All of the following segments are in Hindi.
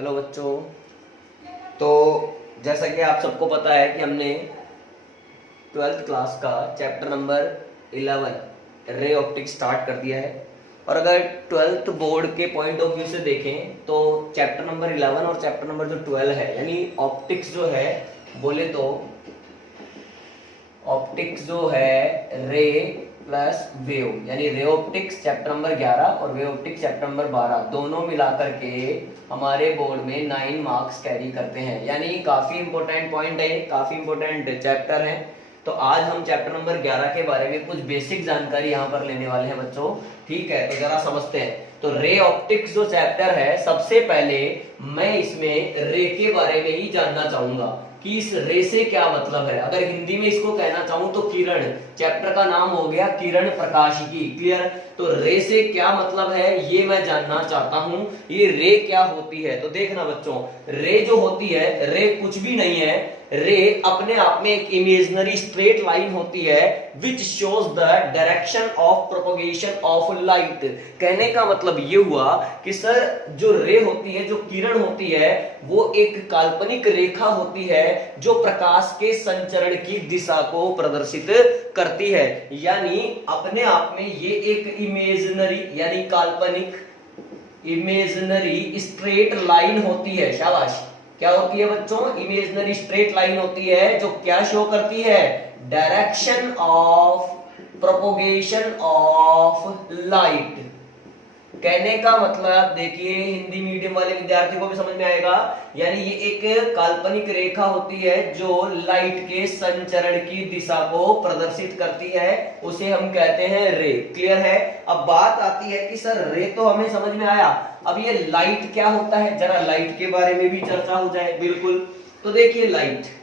हेलो बच्चों। तो जैसा कि आप सबको पता है कि हमने 12th क्लास का chapter number 11 ray optics start कर दिया है। और अगर 12th बोर्ड के पॉइंट ऑफ व्यू से देखें तो चैप्टर नंबर 11 और चैप्टर नंबर जो 12 है यानी ऑप्टिक्स जो है, बोले तो ऑप्टिक्स जो है रे प्लस वेव यानी रे ऑप्टिक्स चैप्टर नंबर 11 और वेव ऑप्टिक्स चैप्टर नंबर 12 दोनों मिलाकर के हमारे बोर्ड में 9 मार्क्स कैरी करते हैं। यानी काफी इंपॉर्टेंट पॉइंट है, काफी इंपॉर्टेंट चैप्टर है। तो आज हम चैप्टर नंबर 11 के बारे में कुछ बेसिक जानकारी यहाँ पर लेने वाले हैं बच्चों। ठीक है, तो जरा समझते हैं। तो रे ऑप्टिक्स जो चैप्टर है, सबसे पहले मैं इसमें रे के बारे में ही जानना चाहूंगा कि इस रे से क्या मतलब है। अगर हिंदी में इसको कहना चाहूं तो किरण, चैप्टर का नाम हो गया किरण प्रकाशिकी। क्लियर? तो रे से क्या मतलब है ये मैं जानना चाहता हूं। ये रे क्या होती है? तो देखना बच्चों, रे जो होती है, रे कुछ भी नहीं है। रे अपने आप में एक इमेजिनरी स्ट्रेट लाइन होती है which shows the direction of propagation of light. कहने का मतलब ये हुआ कि सर जो रे होती है, जो किरण होती है, वो एक काल्पनिक रेखा होती है जो प्रकाश के संचरण की दिशा को प्रदर्शित करती है। यानी अपने आप में ये एक इमेजिनरी यानी काल्पनिक इमेजिनरी स्ट्रेट लाइन होती है। शाबाश। क्या होती है बच्चों? इमेजिनरी स्ट्रेट लाइन होती है जो क्या शो करती है? Direction of propagation of light. कहने का मतलब देखिए, हिंदी मीडियम वाले विद्यार्थी को भी समझ में आएगा। यानी ये एक काल्पनिक रेखा होती है जो लाइट के संचरण की दिशा को प्रदर्शित करती है, उसे हम कहते हैं रे। क्लियर है? अब बात आती है कि सर रे तो हमें समझ में आया, अब ये लाइट क्या होता है, जरा लाइट के बारे में भी चर्चा हो जाए। बिल्कुल। तो देखिए लाइट,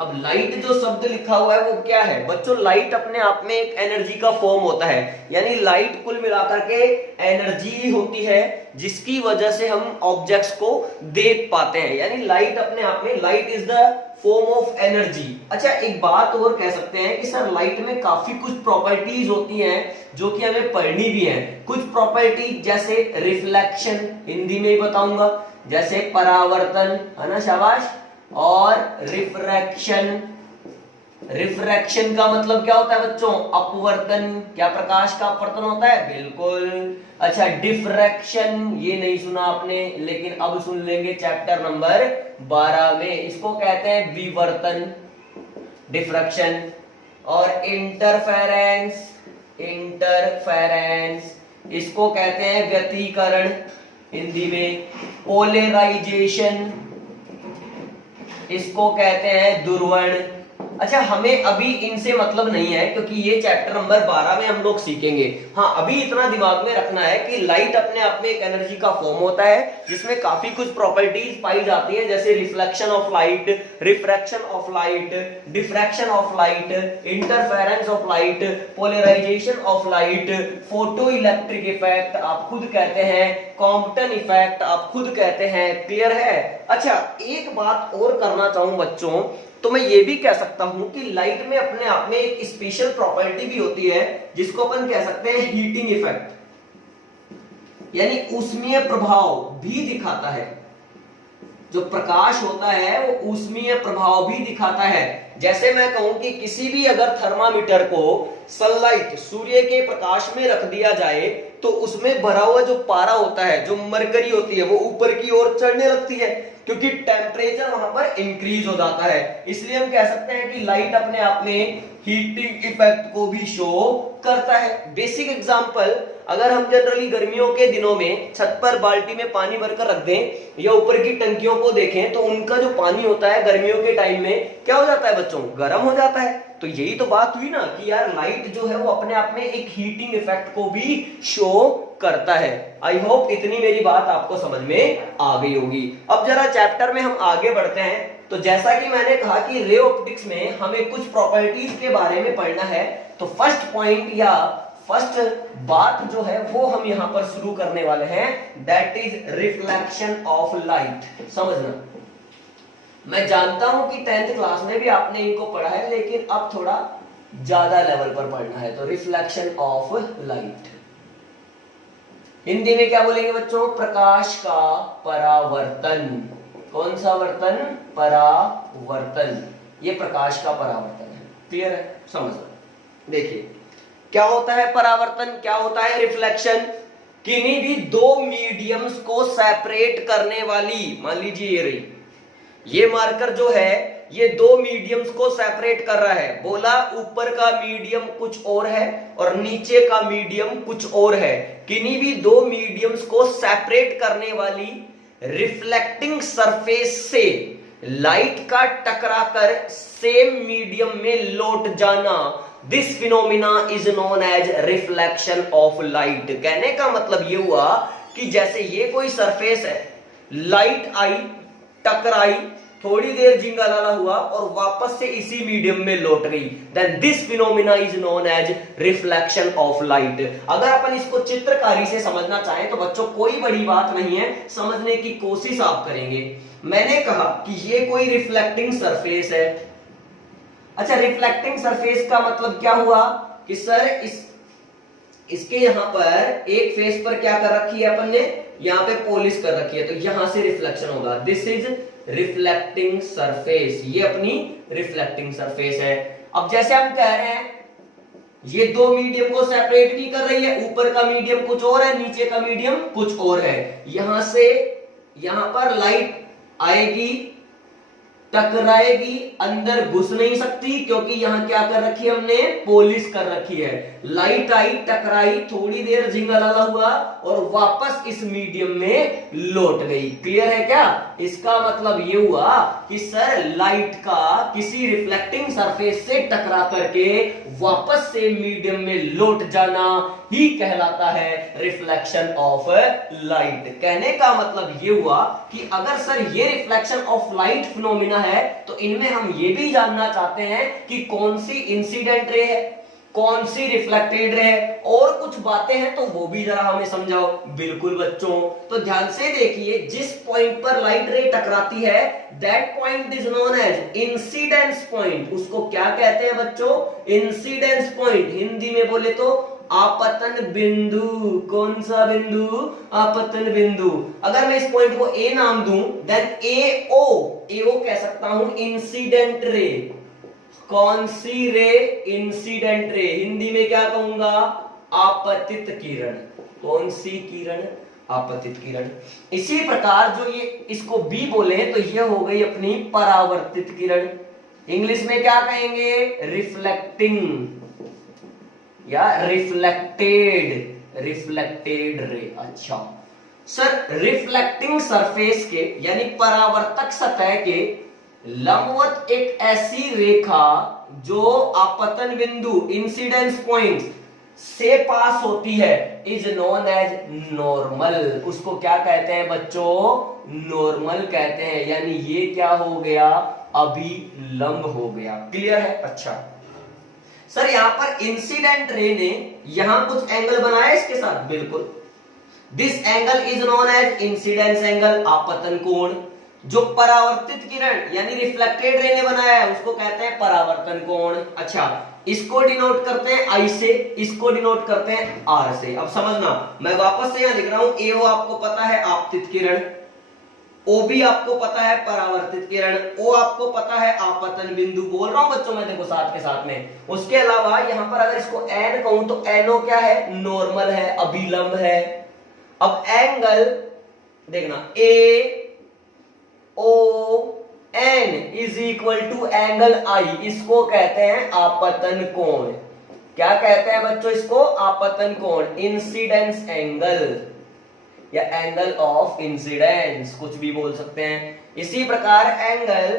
अब लाइट जो शब्द लिखा हुआ है वो क्या है बच्चों? लाइट अपने आप में एक एनर्जी का फॉर्म होता है। यानी लाइट कुल मिलाकर के एनर्जी होती है जिसकी वजह से हम ऑब्जेक्ट्स को देख पाते हैं। यानी लाइट अपने आप में, light is the form of energy. अच्छा, एक बात और कह सकते हैं कि सर लाइट में काफी कुछ प्रॉपर्टीज होती हैं जो कि हमें पढ़नी भी है। कुछ प्रॉपर्टी जैसे रिफ्लेक्शन, हिंदी में ही बताऊंगा, जैसे परावर्तन, है ना? शाबाश। और रिफ्रैक्शन। रिफ्रैक्शन का मतलब क्या होता है बच्चों? अपवर्तन। क्या प्रकाश का अपवर्तन होता है? बिल्कुल। अच्छा, डिफ्रैक्शन ये नहीं सुना आपने, लेकिन अब सुन लेंगे चैप्टर नंबर 12 में। इसको कहते हैं विवर्तन, डिफ्रैक्शन। और इंटरफेरेंस, इंटरफेरेंस इसको कहते हैं व्यतिकरण हिंदी में। पोलराइजेशन इसको कहते हैं ध्रुवण। अच्छा, हमें अभी इनसे मतलब नहीं है क्योंकि ये चैप्टर नंबर 12 में हम लोग सीखेंगे। हाँ, अभी इतना दिमाग में रखना है कि लाइट अपने आप में एक एनर्जी का फॉर्म होता है जिसमें काफी कुछ प्रॉपर्टीज पाई जाती हैं, जैसे reflection of light, refraction of light, diffraction of light, interference of light, polarisation of light, photo electric effect आप खुद कहते हैं, कॉम्पटन इफेक्ट आप खुद कहते हैं। क्लियर है? अच्छा, एक बात और करना चाहूं बच्चों, तो मैं ये भी कह सकता हूं कि लाइट में अपने आप में एक स्पेशल प्रॉपर्टी भी होती है जिसको अपन कह सकते हैं हीटिंग इफेक्ट, यानी ऊष्मीय प्रभाव भी दिखाता है। जो प्रकाश होता है वो ऊष्मीय प्रभाव भी दिखाता है। जैसे मैं कहूं कि किसी भी अगर थर्मामीटर को सनलाइट, सूर्य के प्रकाश में रख दिया जाए तो उसमें भरा हुआ जो पारा होता है, जो मरकरी होती है, वो ऊपर की ओर चढ़ने लगती है क्योंकि टेम्परेचर वहां पर इंक्रीज हो जाता है। इसलिए हम कह सकते हैं कि लाइट अपने आप में हीटिंग इफेक्ट को भी शो करता है। बेसिक एग्जांपल, अगर हम जनरली गर्मियों के दिनों में छत पर बाल्टी में पानी भरकर रख दें या ऊपर की टंकियों को देखें तो उनका जो पानी होता है गर्मियों के टाइम में क्या हो जाता है बच्चों? गर्म हो जाता है। तो यही तो बात हुई ना कि यार लाइट जो है वो अपने आप में एक हीटिंग इफेक्ट को भी शो करता है। आई होप इतनी मेरी बात आपको समझ में आ गई होगी। अब जरा चैप्टर में हम आगे बढ़ते हैं। तो जैसा कि मैंने कहा कि रे ऑप्टिक्स में हमें कुछ प्रॉपर्टीज के बारे में पढ़ना है, तो फर्स्ट पॉइंट या फर्स्ट बात जो है वो हम यहां पर शुरू करने वाले हैं, that is reflection of light. समझना, मैं जानता हूं कि 10th क्लास में भी आपने इनको पढ़ा है, लेकिन अब थोड़ा ज्यादा लेवल पर पढ़ना है। तो रिफ्लेक्शन ऑफ लाइट, हिंदी में क्या बोलेंगे बच्चों? प्रकाश का परावर्तन। कौन सा वर्तन? परावर्तन। ये प्रकाश का परावर्तन है। क्लियर है? समझ लो। देखिए क्या होता है परावर्तन, क्या होता है रिफ्लेक्शन? किन्हीं भी दो मीडियम्स को सेपरेट करने वाली, मान लीजिए ये रही, ये मार्कर जो है ये दो मीडियम्स को सेपरेट कर रहा है। बोला ऊपर का मीडियम कुछ और है और नीचे का मीडियम कुछ और है। किन्हीं भी दो मीडियम्स को सेपरेट करने वाली रिफ्लेक्टिंग सरफेस से लाइट का टकराकर सेम मीडियम में लौट जाना, this phenomena is known as reflection of light. कहने का मतलब ये हुआ कि जैसे ये कोई सरफेस है, लाइट आई, टकराई, थोड़ी देर जिंगालाला हुआ और वापस से इसी मीडियम में लौट गई, then this phenomena is known as reflection of light. अगर अपन इसको चित्रकारी से समझना चाहें तो बच्चों कोई बड़ी बात नहीं है, समझने की कोशिश आप करेंगे। मैंने कहा कि ये कोई रिफ्लेक्टिंग सरफेस है। अच्छा, रिफ्लेक्टिंग सरफेस का मतलब क्या हुआ कि सर इसके यहां पर एक फेस पर क्या कर रखी है अपन ने, यहां पे पॉलिश कर रखी है, तो यहां से रिफ्लेक्शन होगा। दिस इज रिफ्लेक्टिंग सरफेस, ये अपनी रिफ्लेक्टिंग सरफेस है। अब जैसे हम कह रहे हैं ये दो मीडियम को सेपरेट भी कर रही है, ऊपर का मीडियम कुछ और है, नीचे का मीडियम कुछ और है। यहां से यहां पर लाइट आएगी, टकराएगी, अंदर घुस नहीं सकती क्योंकि यहां क्या कर रखी है हमने, पॉलिश कर रखी है। लाइट आई, टकराई, थोड़ी देर जिंगालाला हुआ और वापस इस मीडियम में लौट गई। क्लियर है क्या? इसका मतलब ये हुआ कि सर लाइट का किसी रिफ्लेक्टिंग सरफेस से टकरा करके वापस से मीडियम में लौट जाना ही कहलाता है रिफ्लेक्शन ऑफ लाइट। कहने का मतलब ये हुआ कि अगर सर ये रिफ्लेक्शन ऑफ लाइट फिनोमिना है तो इनमें हम ये भी जानना चाहते हैं कि कौन सी इंसिडेंट रे है, कौन सी रिफ्लेक्टेड रे है, और कुछ बातें हैं तो वो भी जरा हमें समझाओ। बिल्कुल बच्चों, तो ध्यान से देखिए, जिस पॉइंट पर लाइट रे टकराती है that point is known as incidence point. उसको क्या कहते हैं बच्चों? Incidence point. हिंदी में बोले तो आपतन बिंदु। कौन सा बिंदु? आपतन बिंदु। अगर मैं इस पॉइंट को ए नाम दूं देन एओ कह सकता हूं इंसिडेंट रे। कौन सी रे? Incident ray. हिंदी में क्या कहूंगा? आपतित किरण। कौन सी किरण? आपतित किरण। इसी प्रकार जो ये इसको बी बोले तो ये हो गई अपनी परावर्तित किरण। इंग्लिश में क्या कहेंगे? रिफ्लेक्टिंग या रिफ्लेक्टेड रे। अच्छा सर, रिफ्लेक्टिंग सरफेस के यानी परावर्तक सतह के लंबवत एक ऐसी रेखा जो आपतन बिंदु इंसिडेंस पॉइंट से पास होती है इज नोन एज नॉर्मल। उसको क्या कहते हैं बच्चों? नॉर्मल कहते हैं। यानी ये क्या हो गया? अभिलंब हो गया। क्लियर है? अच्छा सर, यहां पर इंसिडेंट रे ने यहां कुछ एंगल बनाया इसके साथ। बिल्कुल, this angle is known as incidence angle, आपतन कोण। जो परावर्तित किरण यानी रिफ्लेक्टेड रे ने बनाया है उसको कहते हैं परावर्तन कोण। अच्छा, इसको डिनोट करते हैं आई से, इसको डिनोट करते हैं आर से। अब समझना, मैं वापस से यहां लिख रहा हूं, एओ आपको पता है आपतित किरण, ओ भी आपको पता है परावर्तित किरण, ओ आपको पता है आपतन बिंदु। बोल रहा हूं बच्चों मैं, देखो साथ के साथ में। उसके अलावा यहां पर अगर इसको एन कहूं तो एनओ क्या है? नॉर्मल है, अभिलंब है। अब एंगल देखना, A O N is equal to angle I, इसको कहते हैं आपतन कोण। क्या कहते हैं बच्चों इसको? आपतन कोण, इंसिडेंस एंगल या एंगल ऑफ इंसिडेंस, कुछ भी बोल सकते हैं। इसी प्रकार एंगल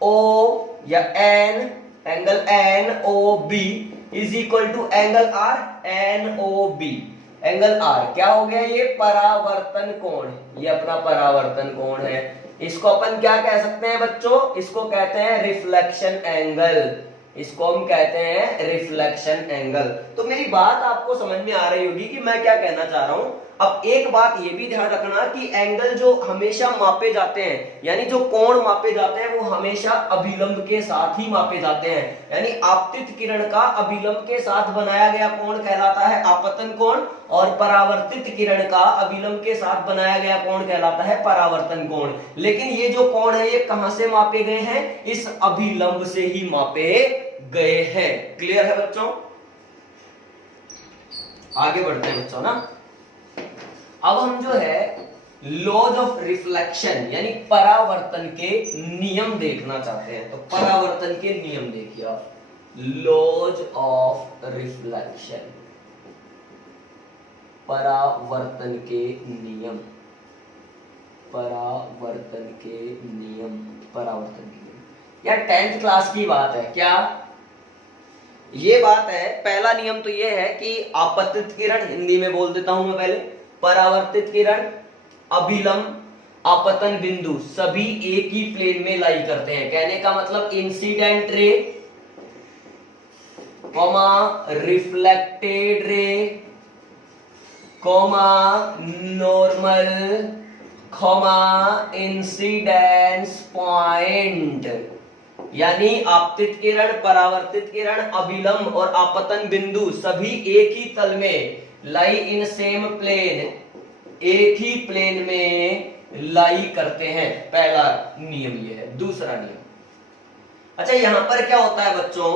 ओ या N, angle N O B is equal to angle R N O B. Angle R क्या हो गया? ये परावर्तन कोण, ये अपना परावर्तन कोण है। इसको अपन क्या कह सकते हैं बच्चों? इसको कहते हैं रिफ्लेक्शन एंगल। इसको हम कहते हैं रिफ्लेक्शन एंगल। तो मेरी बात आपको समझ में आ रही होगी कि मैं क्या कहना चाह रहा हूं। अब एक बात ये भी ध्यान रखना कि एंगल जो हमेशा मापे जाते हैं, यानी जो कोण मापे जाते हैं, वो हमेशा अभिलंब के साथ ही मापे जाते हैं। यानी आपतित किरण का अभिलंब के साथ बनाया गया कोण कहलाता है आपतन कोण, और परावर्तित किरण का अभिलंब के साथ बनाया गया कोण कहलाता है परावर्तन कोण। लेकिन ये जो कोण है ये कहां से मापे गए हैं? इस अभिलंब से ही मापे गए हैं। क्लियर है बच्चों? आगे बढ़ते हैं बच्चों ना। अब हम जो है लॉज ऑफ रिफ्लेक्शन यानी परावर्तन के नियम देखना चाहते हैं। तो परावर्तन के नियम देखिए आप, लॉज ऑफ रिफ्लेक्शन, परावर्तन के नियम, परावर्तन के नियम, परावर्तन के नियम। यार 10th क्लास की बात है क्या? ये बात है, पहला नियम तो ये है कि आपतित किरण, हिंदी में बोल देता हूं मैं पहले, परावर्तित किरण, अभिलंब, आपतन बिंदु सभी एक ही प्लेन में लाई करते हैं। कहने का मतलब incident ray, comma reflected ray, comma normal, comma incidence point. यानी आपतित किरण, परावर्तित किरण, अभिलंब और आपतन बिंदु सभी एक ही तल में, लाई इन सेम प्लेन, एक ही प्लेन में लाई करते हैं। पहला नियम ये है। दूसरा नियम, अच्छा यहां पर क्या होता है बच्चों?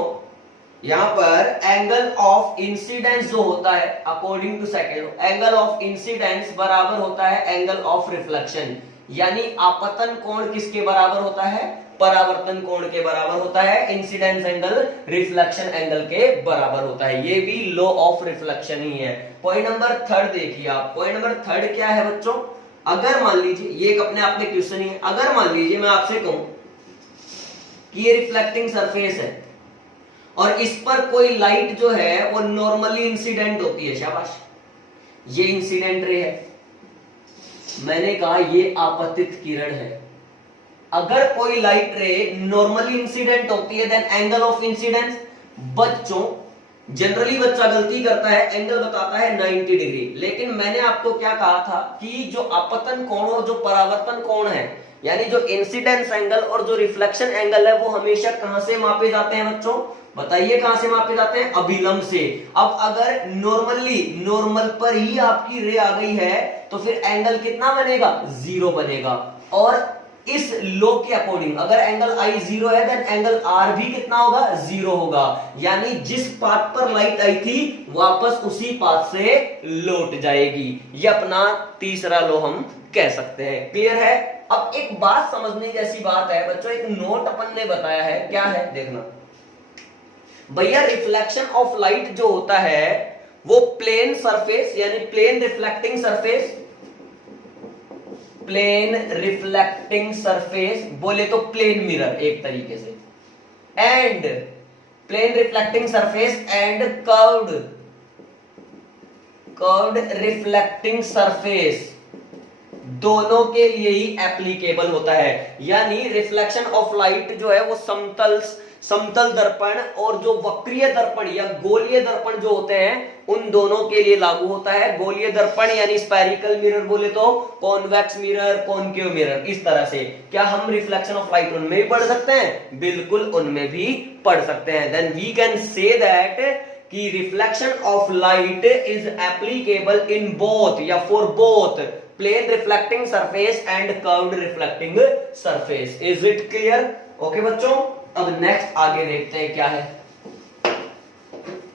यहां पर एंगल ऑफ इंसिडेंस जो होता है according to second, angle of incidence बराबर होता है एंगल ऑफ रिफ्लेक्शन। यानी आपतन कोण किसके बराबर होता है? परावर्तन कोण के बराबर होता है। इंसिडेंस एंगल रिफ्लेक्शन एंगल के बराबर होता है। ये भी लॉ ऑफ रिफ्लेक्शन ही है। पॉइंट नंबर 3 देखिए आप। पॉइंट नंबर 3 क्या है बच्चों? अगर मान लीजिए, ये एक अपने आप में क्वेश्चन ही है, अगर मान लीजिए मैं आपसे कहूं कि ये रिफ्लेक्टिंग सरफेस है और इस पर कोई लाइट जो है वो नॉर्मली इंसिडेंट होती है, शाबाश, ये इंसिडेंट रे है, मैंने कहा ये आपतित किरण है। अगर कोई लाइट रे नॉर्मली इंसिडेंट होती है देन एंगल ऑफ इंसिडेंस, बच्चों जनरली बच्चा गलती करता है, एंगल बताता है 90 डिग्री। लेकिन मैंने आपको क्या कहा था कि जो आपतन कोण और जो परावर्तन कोण है, यानी जो इंसिडेंस एंगल और जो रिफ्लेक्शन एंगल है, वो हमेशा कहां से मापे जाते हैं बच्चों? बताइए कहां से मापे जाते हैं? अभिलंब से। अब अगर नॉर्मल पर ही आपकी रे आ गई है तो फिर एंगल कितना बनेगा? 0 बनेगा। और इस लॉ के अकॉर्डिंग अगर एंगल I 0 है देन एंगल R भी कितना होगा? 0 होगा। यानी जिस पाथ पर लाइट आई थी वापस उसी पाथ से लौट जाएगी। ये अपना तीसरा लॉ हम कह सकते हैं। क्लियर है? अब एक बात समझने जैसी बात है बच्चों, एक नोट अपन ने बताया है, क्या है देखना भैया। रिफ्लेक्शन ऑफ लाइट जो होता है वो प्लेन सरफेस यानी plane reflecting surface, plane reflecting surface बोले तो प्लेन मिरर एक तरीके से, and plane reflecting surface and curved reflecting surface दोनों के लिए ही एप्लीकेबल होता है। यानी रिफ्लेक्शन ऑफ लाइट जो है वो समतल दर्पण और जो वक्रीय दर्पण या गोलीय दर्पण जो होते हैं उन दोनों के लिए लागू होता है। गोलीय दर्पण यानी स्फेरिकल मिरर बोले तो कॉन्वेक्स मिरर, कॉनकेव मिरर, इस तरह से। क्या हम रिफ्लेक्शन ऑफ लाइट उनमें भी पढ़ सकते हैं? बिल्कुल उनमें भी पढ़ सकते हैं। Then we can say that कि reflection of light is applicable in both या for both plane reflecting surface and curved reflecting surface. Is it clear? Okay बच्चों, अब नेक्स्ट आगे देखते हैं क्या है।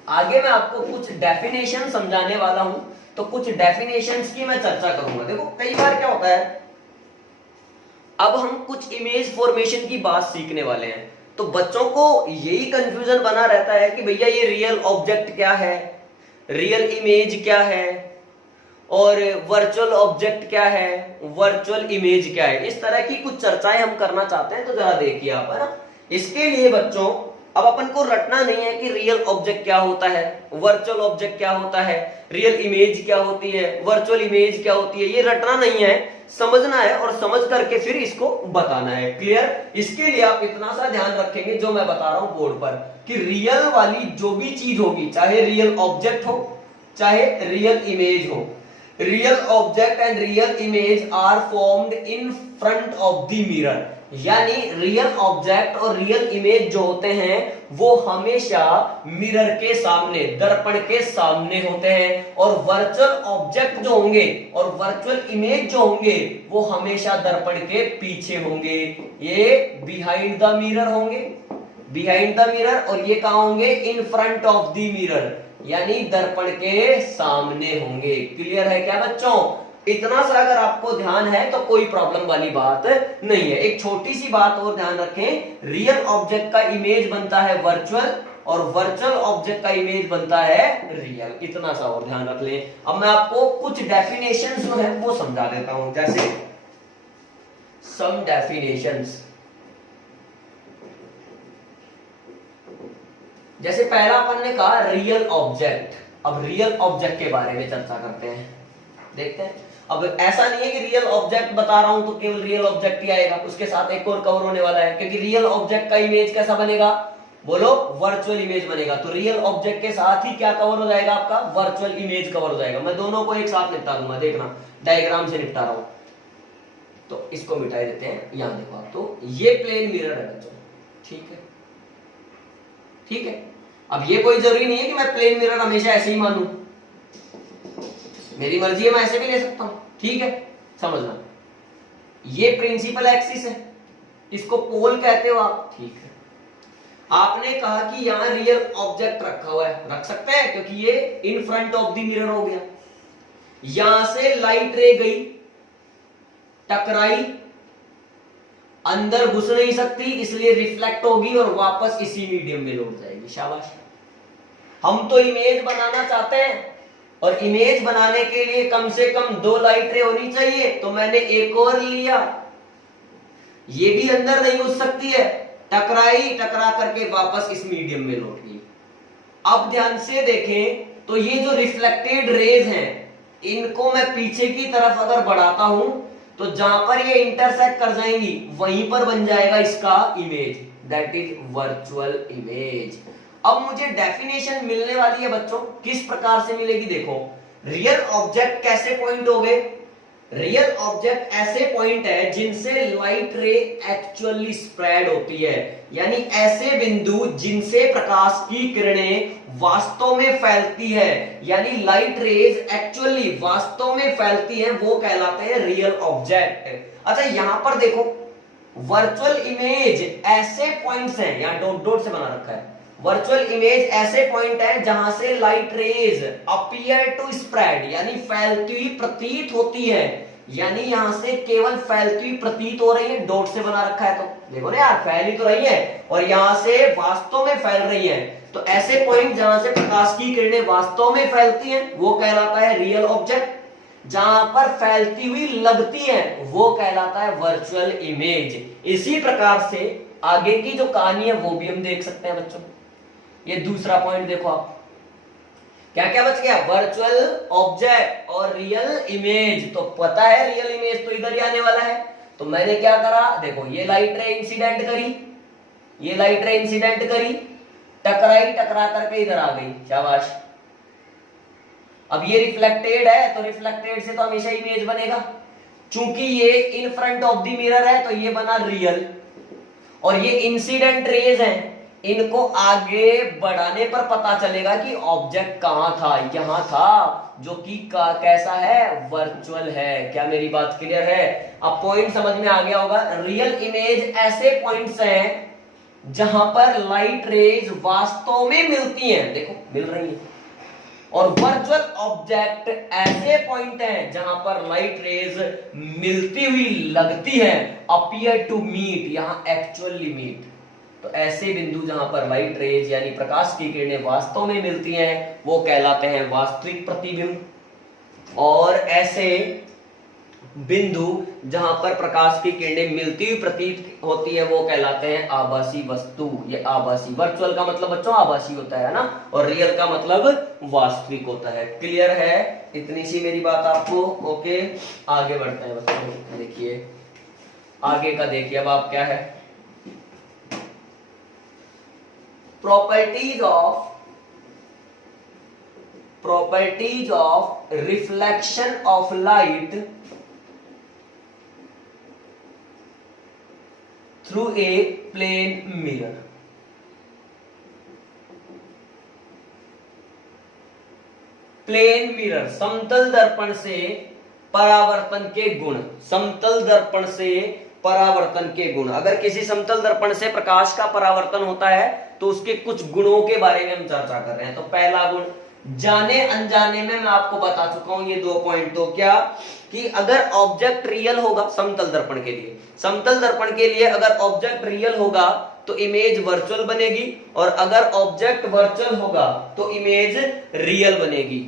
आगे मैं आपको कुछ डेफिनेशन समझाने वाला हूं, तो कुछ डेफिनेशंस की मैं चर्चा करूंगा। देखो कई बार क्या होता है, अब हम कुछ इमेज फॉर्मेशन की बात सीखने वाले हैं, तो बच्चों को यही कंफ्यूजन बना रहता है कि भैया ये रियल ऑब्जेक्ट क्या है, रियल इमेज क्या है, और वर्चुअल ऑब्जेक्ट क्या है, वर्चुअल इमेज क्या है। इस तरह की कुछ चर्चाएं हम करना चाहते हैं, तो जरा देखिए आप, है ना। इसके लिए बच्चों अब अपन को रटना नहीं है कि रियल ऑब्जेक्ट क्या होता है, वर्चुअल ऑब्जेक्ट क्या होता है, रियल इमेज क्या होती है, वर्चुअल इमेज क्या होती है, ये रटना नहीं है, समझना है और समझ करके फिर इसको बताना है। क्लियर? इसके लिए आप इतना सा ध्यान रखेंगे जो मैं बता रहा हूं बोर्ड पर, कि रियल वाली जो भी चीज होगी, चाहे रियल ऑब्जेक्ट हो चाहे रियल इमेज हो, real object and real image are formed in front of the mirror, यानी रियल ऑब्जेक्ट और रियल इमेज जो होते हैं वो हमेशा मिरर के सामने, दर्पण के सामने होते हैं, और वर्चुअल ऑब्जेक्ट जो होंगे और वर्चुअल इमेज जो होंगे वो हमेशा दर्पण के पीछे होंगे। ये बिहाइंड द मिरर होंगे, बिहाइंड द मिरर, और ये कहां होंगे? इन फ्रंट ऑफ द मिरर, यानी दर्पण के सामने होंगे। क्लियर है क्या बच्चों? इतना सा अगर आपको ध्यान है तो कोई प्रॉब्लम वाली बात नहीं है। एक छोटी सी बात और ध्यान रखें, रियल ऑब्जेक्ट का इमेज बनता है वर्चुअल और वर्चुअल ऑब्जेक्ट का इमेज बनता है रियल, इतना सा और ध्यान रख लें। अब मैं आपको कुछ डेफिनेशन जो है वो समझा देता हूं, जैसे सम डेफिनेशंस। जैसे पहला अपन ने कहा रियल ऑब्जेक्ट। अब रियल ऑब्जेक्ट के बारे में चर्चा करते हैं, देखते हैं। अब ऐसा नहीं है कि रियल ऑब्जेक्ट बता रहा हूं तो केवल रियल ऑब्जेक्ट ही आएगा, उसके साथ एक और कवर होने वाला है, क्योंकि रियल ऑब्जेक्ट का इमेज कैसा बनेगा? बोलो, वर्चुअल इमेज बनेगा। तो रियल ऑब्जेक्ट के साथ ही क्या कवर हो जाएगा? आपका वर्चुअल इमेज कवर हो जाएगा। मैं दोनों को एक साथ निपटा दूंगा, देखना डायग्राम से निपटा रहा हूं। तो इसको मिटा देते हैं, यहां देखो आप, तो ये प्लेन मिरर है बच्चों, ठीक है, ठीक है। अब ये कोई जरूरी नहीं है कि मैं प्लेन मिरर हमेशा ऐसे ही मानूं, मेरी मर्जी है, मैं ऐसे भी ले सकता हूं, ठीक है। समझना, ये प्रिंसिपल एक्सिस है, इसको पोल कहते हो आप, ठीक है। आपने कहा कि यहां रियल ऑब्जेक्ट रखा हुआ है, रख सकते हैं क्योंकि ये इन फ्रंट ऑफ द मिरर हो गया। यहां से लाइट रे गई, टकराई, अंदर घुस नहीं सकती, इसलिए रिफ्लेक्ट होगी और वापस इसी मीडियम में लौट जाएगी। शाबाश। हम तो इमेज बनाना चाहते हैं और इमेज बनाने के लिए कम से कम 2 लाइट रे होनी चाहिए, तो मैंने एक और लिया, ये भी अंदर नहीं घुस सकती है, टकराई, टकरा करके वापस इस मीडियम में लौट गई। अब ध्यान से देखें तो ये जो रिफ्लेक्टेड रेज हैं, इनको मैं पीछे की तरफ अगर बढ़ाता हूं तो जहां पर ये इंटरसेक्ट कर जाएंगी वहीं पर बन जाएगा इसका image, that is virtual image. अब मुझे डेफिनेशन मिलने वाली है बच्चों, किस प्रकार से मिलेगी? देखो, रियल ऑब्जेक्ट कैसे पॉइंट हो गए? रियल ऑब्जेक्ट ऐसे पॉइंट है जिनसे लाइट रे एक्चुअली स्प्रेड होती है, यानी ऐसे बिंदु जिनसे प्रकाश की किरणें वास्तव में फैलती है, यानी लाइट रेज एक्चुअली वास्तव में फैलती हैं, वो कहलाते हैं रियल ऑब्जेक्ट। अच्छा, यहां पर देखो, वर्चुअल इमेज ऐसे पॉइंट्स हैं, यहां डॉट डॉट से बना रखा है, वर्चुअल इमेज ऐसे पॉइंट है जहां से light rays appear to spread, यानी फैलती हुई प्रतीत होती है, यानी यहां से केवल फैलती हुई प्रतीत हो रही है, डॉट से बना रखा है, तो देखो ना यार, फैल ही तो रही है और यहां से वास्तव में फैल रही है। तो ऐसे पॉइंट जहां से प्रकाश की किरणें वास्तव में फैलती हैं वो कहलाता है रियल ऑब्जेक्ट, जहां पर फैलती हुई लगती है वो कहलाता है वर्चुअल इमेज। इसी प्रकार से आगे की जो कहानी है वो भी हम देख सकते हैं बच्चों। ये दूसरा पॉइंट देखो आप, क्या क्या बच गया? वर्चुअल ऑब्जेक्ट और रियल इमेज। तो पता है रियल इमेज तो इधर ही आने वाला है, तो मैंने क्या करा, देखो ये लाइट रे इंसिडेंट करी, ये लाइट रे इंसिडेंट करी, टकराई, टकरा करके इधर आ गई, शाबाश। अब ये रिफ्लेक्टेड है तो रिफ्लेक्टेड से तो हमेशा इमेज बनेगा, चूंकि ये इन फ्रंट ऑफ द मिरर है तो ये बना रियल, और ये इंसिडेंट रेज हैं, इनको आगे बढ़ाने पर पता चलेगा कि ऑब्जेक्ट कहां था, यहां था, जो कि कैसा है, वर्चुअल है। क्या मेरी बात क्लियर है? अब पॉइंट समझ में आ गया होगा। रियल इमेज ऐसे पॉइंट्स हैं जहां पर लाइट रेज वास्तव में मिलती हैं, देखो मिल रही है, और वर्चुअल ऑब्जेक्ट ऐसे पॉइंट हैं जहां पर लाइट रेज मिलती हुई लगती है, अपीयर टू मीट, यहां एक्चुअली मीट। तो ऐसे बिंदु जहां पर लाइट रेज यानी प्रकाश की किरणें वास्तव में मिलती हैं वो कहलाते हैं वास्तविक प्रतिबिंब, और ऐसे बिंदु जहां पर प्रकाश की किरणें मिलती हुई प्रतीत होती है वो कहलाते हैं आभासी वस्तु। ये आभासी, वर्चुअल का मतलब बच्चों आभासी होता है ना, और रियल का मतलब वास्तविक होता है। क्लियर है? इतनी सी मेरी बात आपको, ओके। आगे बढ़ते हैं बच्चों, देखिए आगे का, देखिए अब आप क्या है, properties of properties of reflection of light through a plane mirror। Plane mirror, समतल दर्पण से परावर्तन के गुण, समतल दर्पण से परावर्तन के गुण। अगर किसी समतल दर्पण से प्रकाश का परावर्तन होता है तो उसके कुछ गुणों के बारे में हम चर्चा कर रहे हैं। तो पहला गुण, जाने अनजाने में मैं आपको बता चुका हूं ये 2 पॉइंट। तो क्या कि अगर ऑब्जेक्ट रियल होगा समतल दर्पण के लिए, समतल दर्पण के लिए अगर ऑब्जेक्ट रियल होगा तो इमेज वर्चुअल बनेगी, और अगर ऑब्जेक्ट वर्चुअल होगा तो इमेज रियल बनेगी।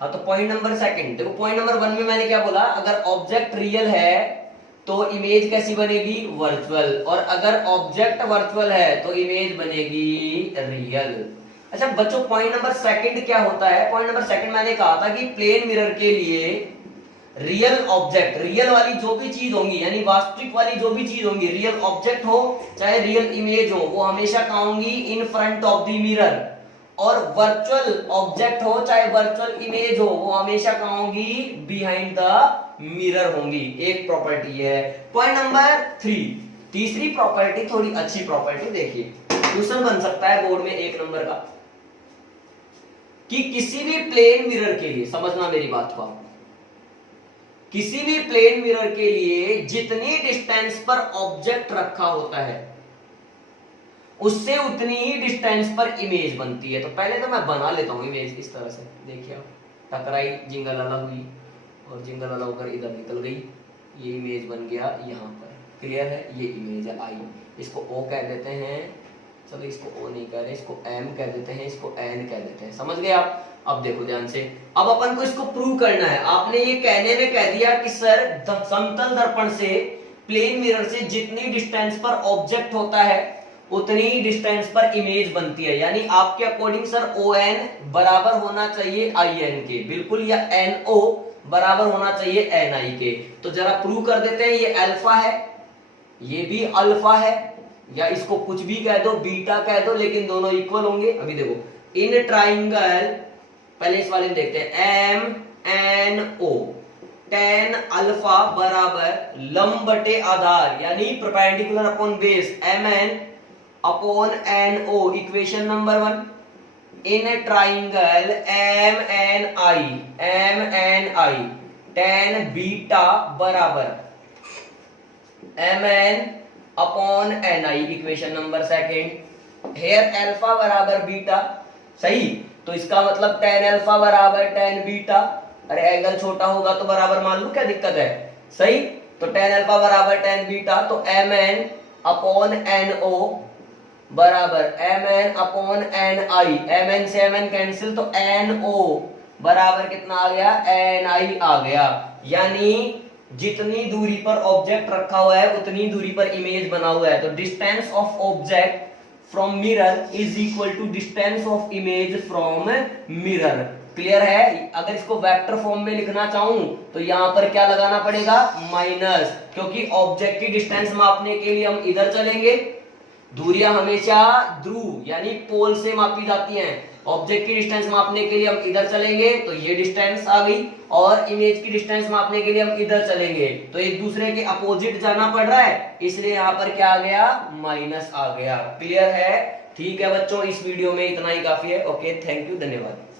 हाँ, तो पॉइंट नंबर सेकंड देखो, पॉइंट नंबर 1 में मैंने क्या बोला, अगर ऑब्जेक्ट रियल है तो इमेज कैसी बनेगी, वर्चुअल, और अगर ऑब्जेक्ट वर्चुअल है तो इमेज बनेगी रियल। अच्छा बच्चों, पॉइंट नंबर सेकंड क्या होता है? पॉइंट नंबर सेकंड मैंने कहा था कि प्लेन मिरर के लिए रियल ऑब्जेक्ट, रियल वाली जो भी चीज होंगी, यानी वास्तविक वाली जो भी चीज होंगी, रियल ऑब्जेक्ट हो चाहे रियल इमेज हो, वो हमेशा कहाँ होंगी, इन फ्रंट ऑफ द मिरर। और वर्चुअल ऑब्जेक्ट हो चाहे वर्चुअल इमेज हो, वो हमेशा कहाँ होंगी, बिहाइंड द मिरर होंगी। एक प्रॉपर्टी है। पॉइंट नंबर 3, तीसरी प्रॉपर्टी थोड़ी अच्छी प्रॉपर्टी, देखिए क्वेश्चन बन सकता है बोर्ड में 1 नंबर का, कि किसी भी प्लेन मिरर के लिए, समझना मेरी बात को, किसी भी प्लेन मिरर के लिए जितनी डिस्टेंस पर ऑब्जेक्ट रखा होता है उससे उतनी ही डिस्टेंस पर इमेज बनती है। तो पहले तो मैं बना लेता हूं इमेज इस तरह से, देखिए टकराई, जिंगलाला हुई और जिंगलाला होकर इधर निकल गई, ये इमेज बन गया यहाँ पर। क्लियर है? ये इमेज है आई, इसको ओ कह देते हैं, चलो इसको ओ नहीं कह रहे, इसको एम कह देते हैं, इसको एन कह देते हैं। समझ गए आप? अब देखो ध्यान से, अब अपन को इसको प्रूव करना है। आपने ये कहने में कह दिया कि सर समतल दर्पण से, प्लेन मिरर से जितनी डिस्टेंस पर ऑब्जेक्ट होता है उतनी ही डिस्टेंस पर इमेज बनती है, यानी आपके अकॉर्डिंग सर ओ एन बराबर होना चाहिए आई एन के, बिल्कुल, या एन ओ बराबर होना चाहिए एन आई के। तो जरा प्रूव कर देते हैं। ये अल्फा है, ये भी अल्फा है, या इसको कुछ भी कह दो, बीटा कह दो, लेकिन दोनों इक्वल होंगे। अभी देखो इन ट्राइंगल, पहले इस वाले में देखते हैं, M N O, tan alpha बराबर लंब बटे आधार, यानी perpendicular upon base, M N upon N O, equation number 1। In triangle M N I, tan beta बराबर M N upon N I, equation number 2। Here alpha बराबर बीटा, सही, तो इसका मतलब tan अल्फा बराबर tan बीटा। अरे एंगल छोटा होगा तो बराबर मान लो, क्या दिक्कत है, सही। तो tan अल्फा बराबर tan बीटा, तो M N upon N O बराबर M N upon N I, M N से एम एन कैंसिल, तो एन ओ बराबर कितना आ गया, एन आई आ गया। यानी जितनी दूरी पर ऑब्जेक्ट रखा हुआ है उतनी दूरी पर इमेज बना हुआ है। तो distance of object from mirror is equal to distance of image from mirror. Clear है? अगर इसको वेक्टर फॉर्म में लिखना चाहूं तो यहां पर क्या लगाना पड़ेगा, माइनस, क्योंकि ऑब्जेक्ट की डिस्टेंस मापने के लिए हम इधर चलेंगे। दूरियां हमेशा ध्रुव यानी पोल से मापी जाती हैं। ऑब्जेक्ट की डिस्टेंस मापने के लिए हम इधर चलेंगे तो ये डिस्टेंस आ गई, और इमेज की डिस्टेंस मापने के लिए हम इधर चलेंगे तो एक दूसरे के अपोजिट जाना पड़ रहा है, इसलिए यहाँ पर क्या आ गया, माइनस आ गया। क्लियर है? ठीक है बच्चों, इस वीडियो में इतना ही काफी है। ओके, थैंक यू, धन्यवाद।